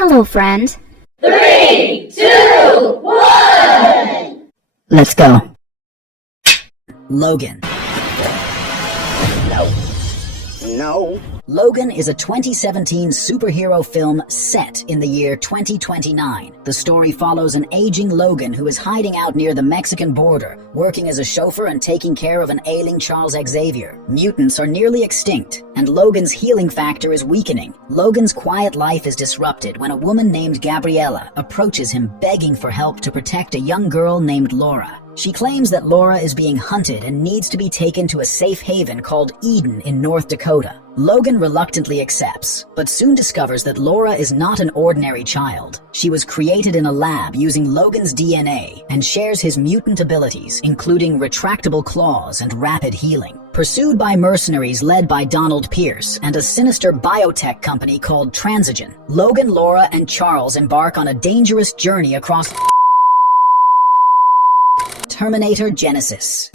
Hello, friend. 3, 2, 1! Let's go. Logan. No. Logan is a 2017 superhero film set in the year 2029. The story follows an aging Logan who is hiding out near the Mexican border, working as a chauffeur and taking care of an ailing Charles Xavier. Mutants are nearly extinct, and Logan's healing factor is weakening. Logan's quiet life is disrupted when a woman named Gabriella approaches him begging for help to protect a young girl named Laura. She claims that Laura is being hunted and needs to be taken to a safe haven called Eden in North Dakota. Logan reluctantly accepts, but soon discovers that Laura is not an ordinary child. She was created in a lab using Logan's DNA and shares his mutant abilities, including retractable claws and rapid healing. Pursued by mercenaries led by Donald Pierce and a sinister biotech company called Transigen, Logan, Laura, and Charles embark on a dangerous journey across Terminator Genisys.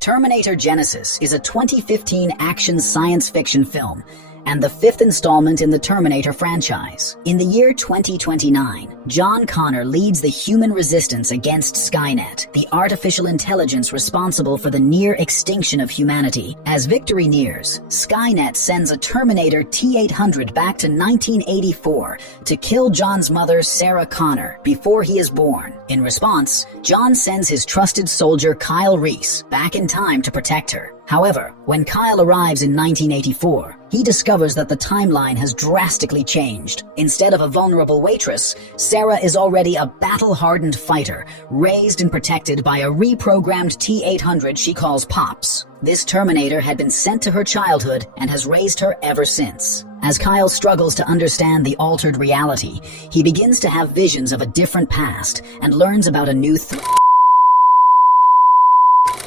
Terminator Genisys is a 2015 action science fiction film and the fifth installment in the Terminator franchise. In the year 2029, John Connor leads the human resistance against Skynet, the artificial intelligence responsible for the near extinction of humanity. As victory nears, Skynet sends a Terminator T-800 back to 1984 to kill John's mother, Sarah Connor, before he is born. In response, John sends his trusted soldier Kyle Reese back in time to protect her. However, when Kyle arrives in 1984, he discovers that the timeline has drastically changed. Instead of a vulnerable waitress, Sarah is already a battle-hardened fighter, raised and protected by a reprogrammed T-800 she calls Pops. This Terminator had been sent to her childhood and has raised her ever since. As Kyle struggles to understand the altered reality, he begins to have visions of a different past and learns about a new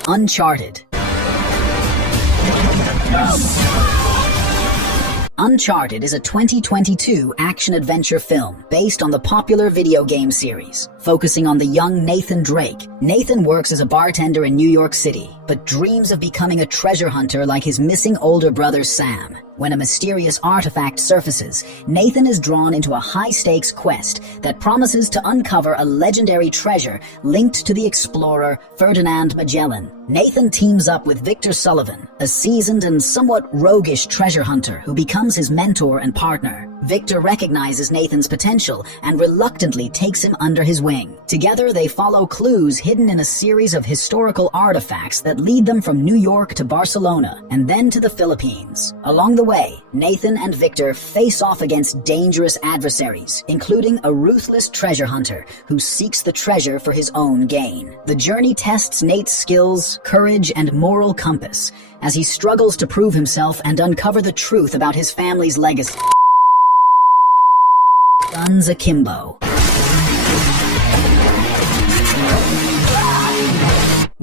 Uncharted. Uncharted is a 2022 action-adventure film based on the popular video game series, focusing on the young Nathan Drake. Nathan works as a bartender in New York City, but dreams of becoming a treasure hunter like his missing older brother Sam. When a mysterious artifact surfaces, Nathan is drawn into a high-stakes quest that promises to uncover a legendary treasure linked to the explorer Ferdinand Magellan. Nathan teams up with Victor Sullivan, a seasoned and somewhat roguish treasure hunter who becomes his mentor and partner. Victor recognizes Nathan's potential and reluctantly takes him under his wing. Together, they follow clues hidden in a series of historical artifacts that lead them from New York to Barcelona and then to the Philippines. Along the way, Nathan and Victor face off against dangerous adversaries, including a ruthless treasure hunter who seeks the treasure for his own gain. The journey tests Nate's skills, courage, and moral compass as he struggles to prove himself and uncover the truth about his family's legacy. Guns Akimbo.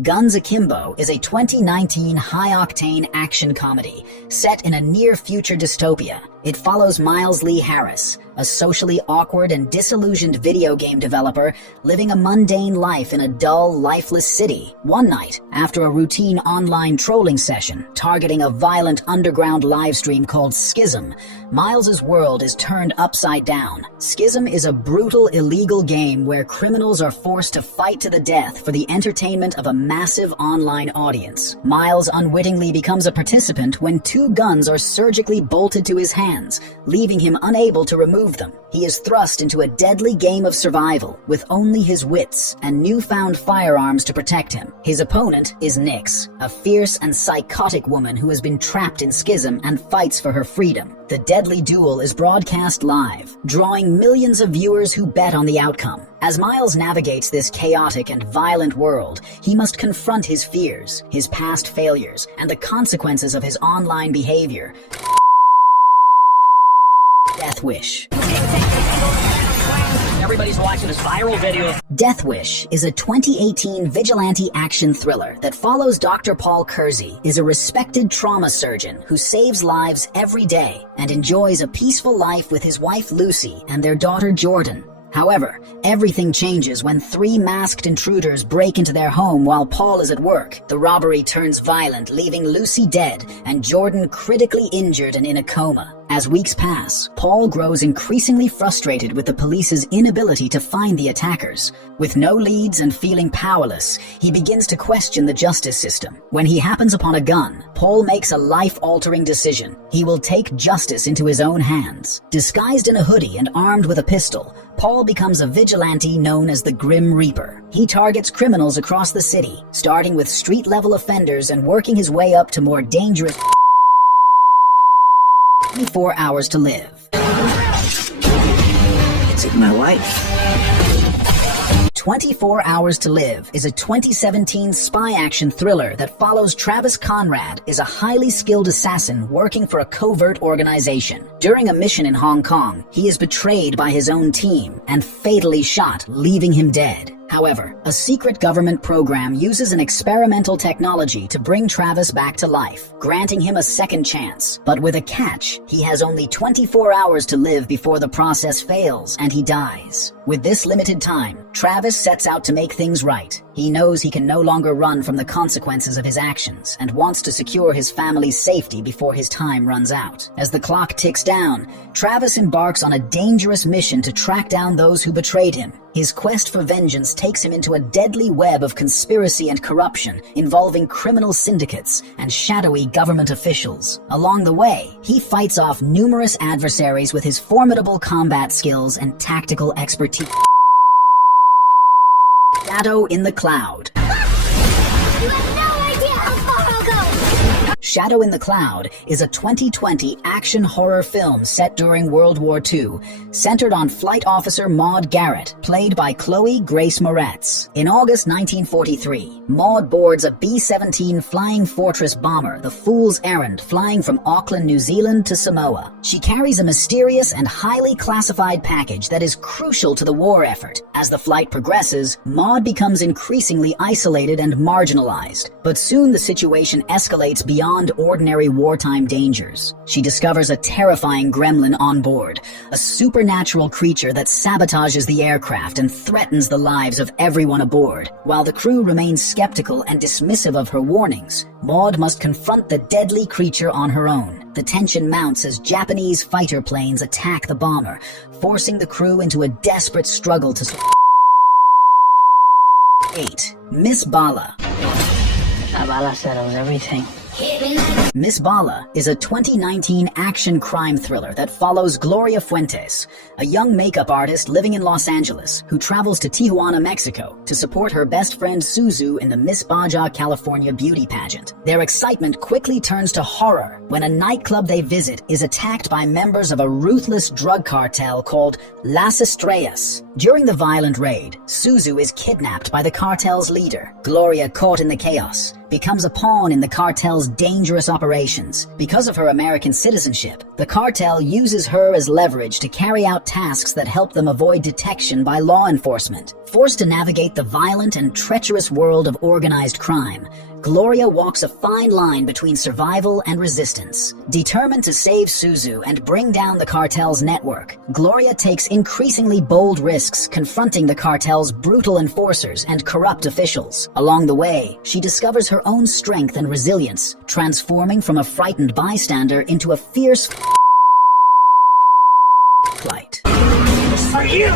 Guns Akimbo is a 2019 high-octane action comedy set in a near-future dystopia. It follows Miles Lee Harris, a socially awkward and disillusioned video game developer living a mundane life in a dull, lifeless city. One night, after a routine online trolling session targeting a violent underground livestream called Schism, Miles's world is turned upside down. Schism is a brutal, illegal game where criminals are forced to fight to the death for the entertainment of a massive online audience. Miles unwittingly becomes a participant when two guns are surgically bolted to his hands, leaving him unable to remove them. He is thrust into a deadly game of survival with only his wits and newfound firearms to protect him. His opponent is Nyx, a fierce and psychotic woman who has been trapped in Schism and fights for her freedom. The deadly duel is broadcast live, drawing millions of viewers who bet on the outcome. As Miles navigates this chaotic and violent world, he must confront his fears, his past failures, and the consequences of his online behavior. Death Wish. Everybody's watching this viral video. Death Wish is a 2018 vigilante action thriller that follows Dr. Paul Kersey, is a respected trauma surgeon who saves lives every day and enjoys a peaceful life with his wife Lucy and their daughter Jordan. However, everything changes when 3 masked intruders break into their home while Paul is at work. The robbery turns violent, leaving Lucy dead and Jordan critically injured and in a coma. As weeks pass, Paul grows increasingly frustrated with the police's inability to find the attackers. With no leads and feeling powerless, he begins to question the justice system. When he happens upon a gun, Paul makes a life-altering decision. He will take justice into his own hands. Disguised in a hoodie and armed with a pistol, Paul becomes a vigilante known as the Grim Reaper. He targets criminals across the city, starting with street-level offenders and working his way up to more dangerous. 24 Hours to Live. It's my wife. 24 Hours to Live is a 2017 spy action thriller that follows Travis Conrad is a highly skilled assassin working for a covert organization. During a mission in Hong Kong, he is betrayed by his own team and fatally shot, leaving him dead. However, a secret government program uses an experimental technology to bring Travis back to life, granting him a second chance. But with a catch, he has only 24 hours to live before the process fails and he dies. With this limited time, Travis sets out to make things right. He knows he can no longer run from the consequences of his actions and wants to secure his family's safety before his time runs out. As the clock ticks down, Travis embarks on a dangerous mission to track down those who betrayed him. His quest for vengeance takes him into a deadly web of conspiracy and corruption involving criminal syndicates and shadowy government officials. Along the way, he fights off numerous adversaries with his formidable combat skills and tactical expertise. Shadow in the Cloud. You have no idea how far I'll go! Shadow in the Cloud is a 2020 action horror film set during World War II, centered on Flight Officer Maude Garrett, played by Chloe Grace Moretz. In August 1943, Maude boards a B-17 Flying Fortress bomber, the Fool's Errand, flying from Auckland, New Zealand to Samoa. She carries a mysterious and highly classified package that is crucial to the war effort. As the flight progresses, Maude becomes increasingly isolated and marginalized, but soon the situation escalates beyond ordinary wartime dangers. She discovers a terrifying gremlin on board, a supernatural creature that sabotages the aircraft and threatens the lives of everyone aboard. While the crew remains skeptical and dismissive of her warnings, Maude must confront the deadly creature on her own. The tension mounts as Japanese fighter planes attack the bomber, forcing the crew into a desperate struggle to 8. Miss Bala. La bala settles everything. Miss Bala is a 2019 action crime thriller that follows Gloria Fuentes, a young makeup artist living in Los Angeles who travels to Tijuana, Mexico to support her best friend Suzu in the Miss Baja, California beauty pageant. Their excitement quickly turns to horror when a nightclub they visit is attacked by members of a ruthless drug cartel called Las Estrellas. During the violent raid, Suzu is kidnapped by the cartel's leader. Gloria, caught in the chaos, becomes a pawn in the cartel's dangerous operations. Because of her American citizenship, the cartel uses her as leverage to carry out tasks that help them avoid detection by law enforcement. Forced to navigate the violent and treacherous world of organized crime, Gloria walks a fine line between survival and resistance. Determined to save Suzu and bring down the cartel's network, Gloria takes increasingly bold risks confronting the cartel's brutal enforcers and corrupt officials. Along the way, she discovers her own strength and resilience, transforming from a frightened bystander into a fierce light. For you!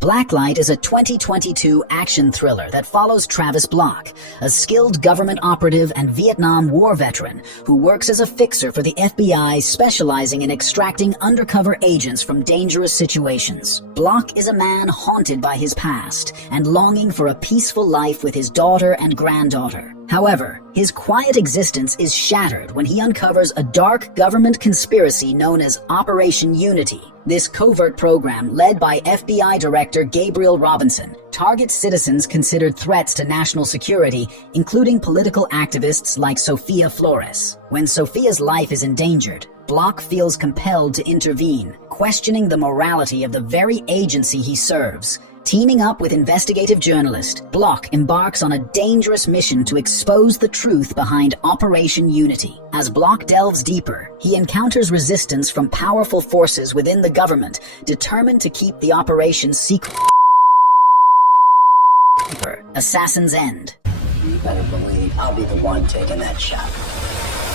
Blacklight is a 2022 action thriller that follows Travis Block, a skilled government operative and Vietnam War veteran who works as a fixer for the FBI, specializing in extracting undercover agents from dangerous situations. Block is a man haunted by his past and longing for a peaceful life with his daughter and granddaughter. However, his quiet existence is shattered when he uncovers a dark government conspiracy known as Operation Unity. This covert program, led by FBI Director Gabriel Robinson, targets citizens considered threats to national security, including political activists like Sofia Flores. When Sofia's life is endangered, Block feels compelled to intervene, questioning the morality of the very agency he serves. Teaming up with investigative journalist, Block embarks on a dangerous mission to expose the truth behind Operation Unity. As Block delves deeper, he encounters resistance from powerful forces within the government, determined to keep the operation secret. Assassin's End. You better believe I'll be the one taking that shot.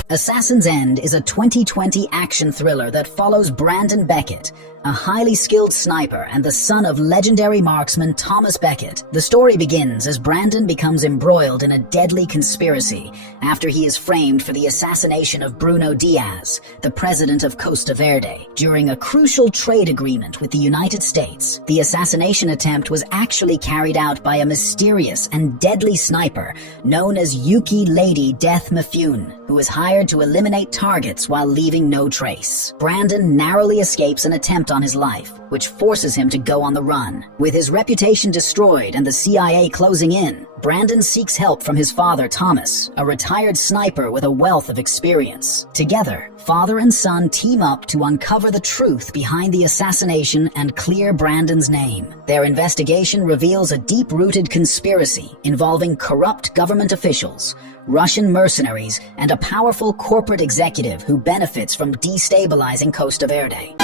Assassin's End is a 2020 action thriller that follows Brandon Beckett, a highly skilled sniper and the son of legendary marksman Thomas Beckett. The story begins as Brandon becomes embroiled in a deadly conspiracy after he is framed for the assassination of Bruno Diaz, the president of Costa Verde, during a crucial trade agreement with the United States. The assassination attempt was actually carried out by a mysterious and deadly sniper known as Yuki Lady Death Mifune, who is hired to eliminate targets while leaving no trace. Brandon narrowly escapes an attempt on his life, which forces him to go on the run. With his reputation destroyed and the CIA closing in, Brandon seeks help from his father Thomas, a retired sniper with a wealth of experience. Together, father and son team up to uncover the truth behind the assassination and clear Brandon's name. Their investigation reveals a deep-rooted conspiracy involving corrupt government officials, Russian mercenaries, and a powerful corporate executive who benefits from destabilizing Costa Verde.